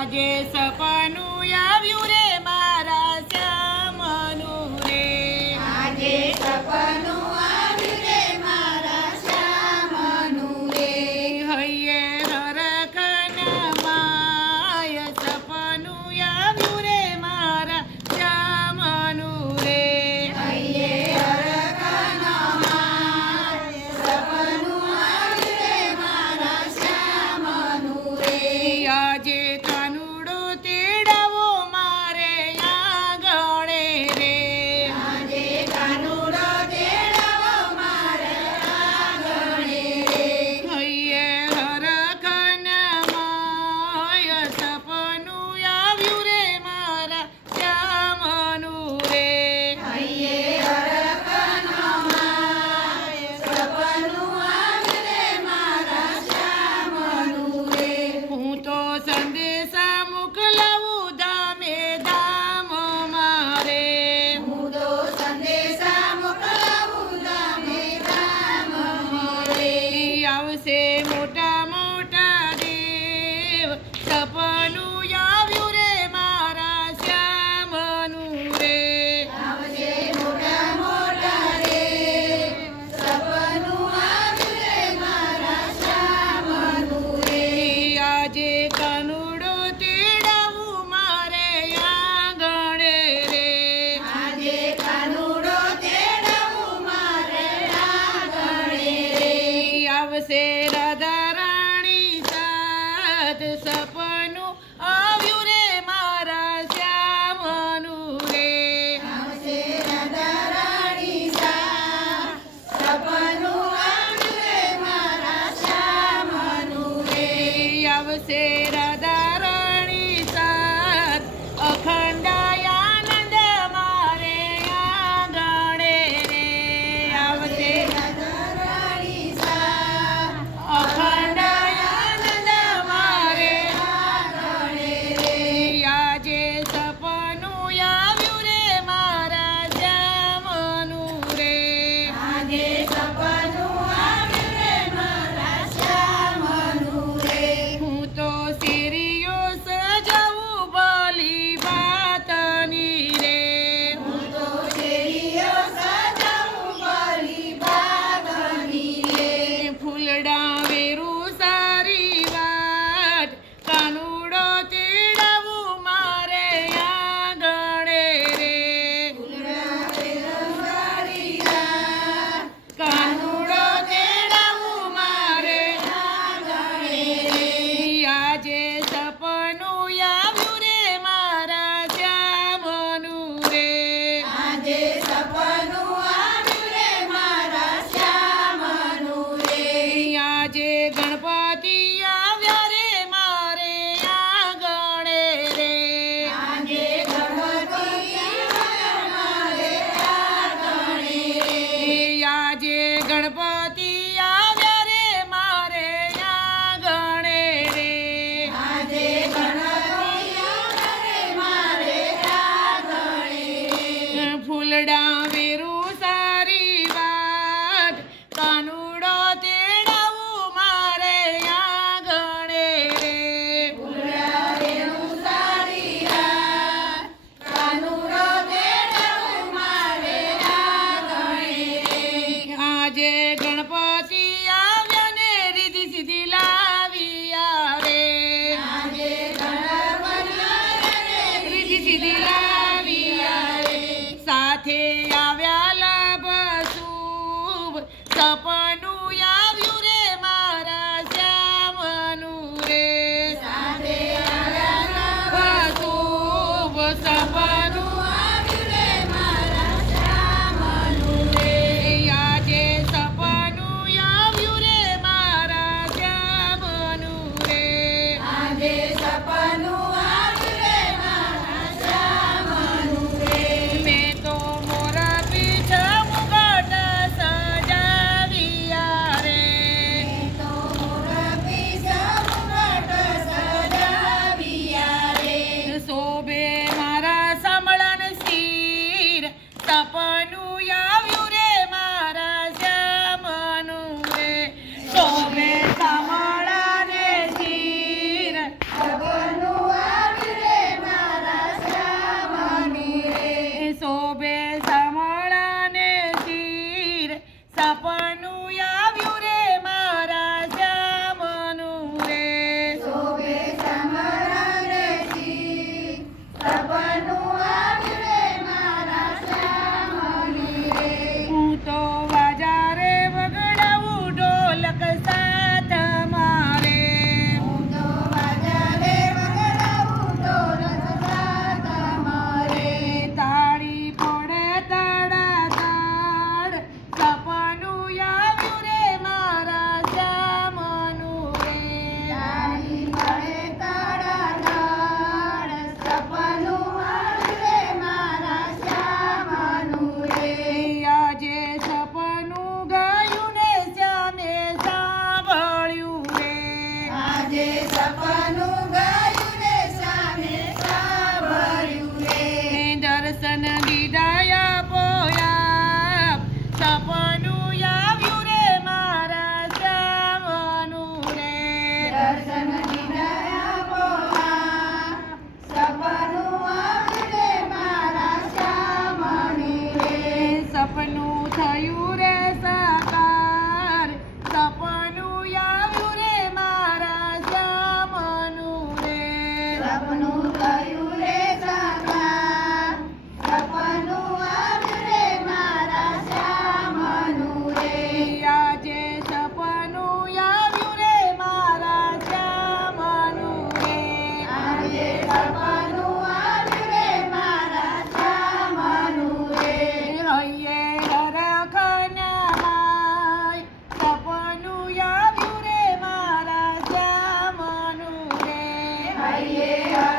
આજે સપનું આવ્યું રે મારા શ્યામનું રે. આજે સપનું આવ્યું રે મારા શ્યામનું રે. હૈયે હરખના માય સપનું આવ્યું રે મારા શ્યામનું રે. હૈયે હરખના માય સપનું આવ્યું રે મારા શ્યામનું રે. આજે કાનુડો તેડાવો મારે આંગણે રે. આજે કાનુડો તેડાવો મારે આંગણે રે. હૈયે હરખના માય સપનું આવ્યું રે મારા શ્યામનું રે. હૈયે હરખના માય સપનું આવ્યું રે મારા શ્યામનું રે. હું તો સંદેશા મોકલાવું ધામે ધામ મારે. હું તો સંદેશા મોકલાવું ધામે ધામ મારે. આવશે મોટા મોટા દેવ સપનું આવ્યું રે મારા શ્યામનું રે. આવજે મોટા મોટા રે સપનું આવ્યું રે મારા શ્યામનું રે. આજે કાનુડો તેડાવું મારે આંગણે રે. આજે કાનુડો તેડાવું મારે આંગણે રે. આવશે રાધા રાણી સાથ સપનું આવ્યું રે મારા શ્યામનું રે. આવશે રાધા રાણી સા સપનું આવ્યું રે મારા શ્યામનું રે. આવશે રાધા રાણી સાથ અખંડ આનંદ મારે આંગણે રે. આવશે રાધા રાણી સા અખંડ આનંદ મારે આંગણે રે. આજે સપનું આવ્યું રે મારા શ્યામનું રે. આજે સપનું આવ્યું રે મારા શ્યામનું રે. હું તો સપનું ગયું રે સામે સાંભળ્યું રે દર્શન દીદાયા પોયા સપનું આવ્યું રે મારા શ્યામનું રે દર્શન દીદાયા પોયા સપનું આવ્યું રે મારા શ્યામણી રે સપનું થયું રે સાકાર સપનું આવ્યું રે મારા શ્યામનું રે સપનું થયું રે સાકાર સપનું આવ્યું રે મારા શ્યામનું રે આજે સપનું આવ્યું રે મારા શ્યામનું રે આજે સપનું આવ્યું રે મારા શ્યામનું રે હૈયે હરખનાય સપનું આવ્યું રે મારા શ્યામનું રે હૈયે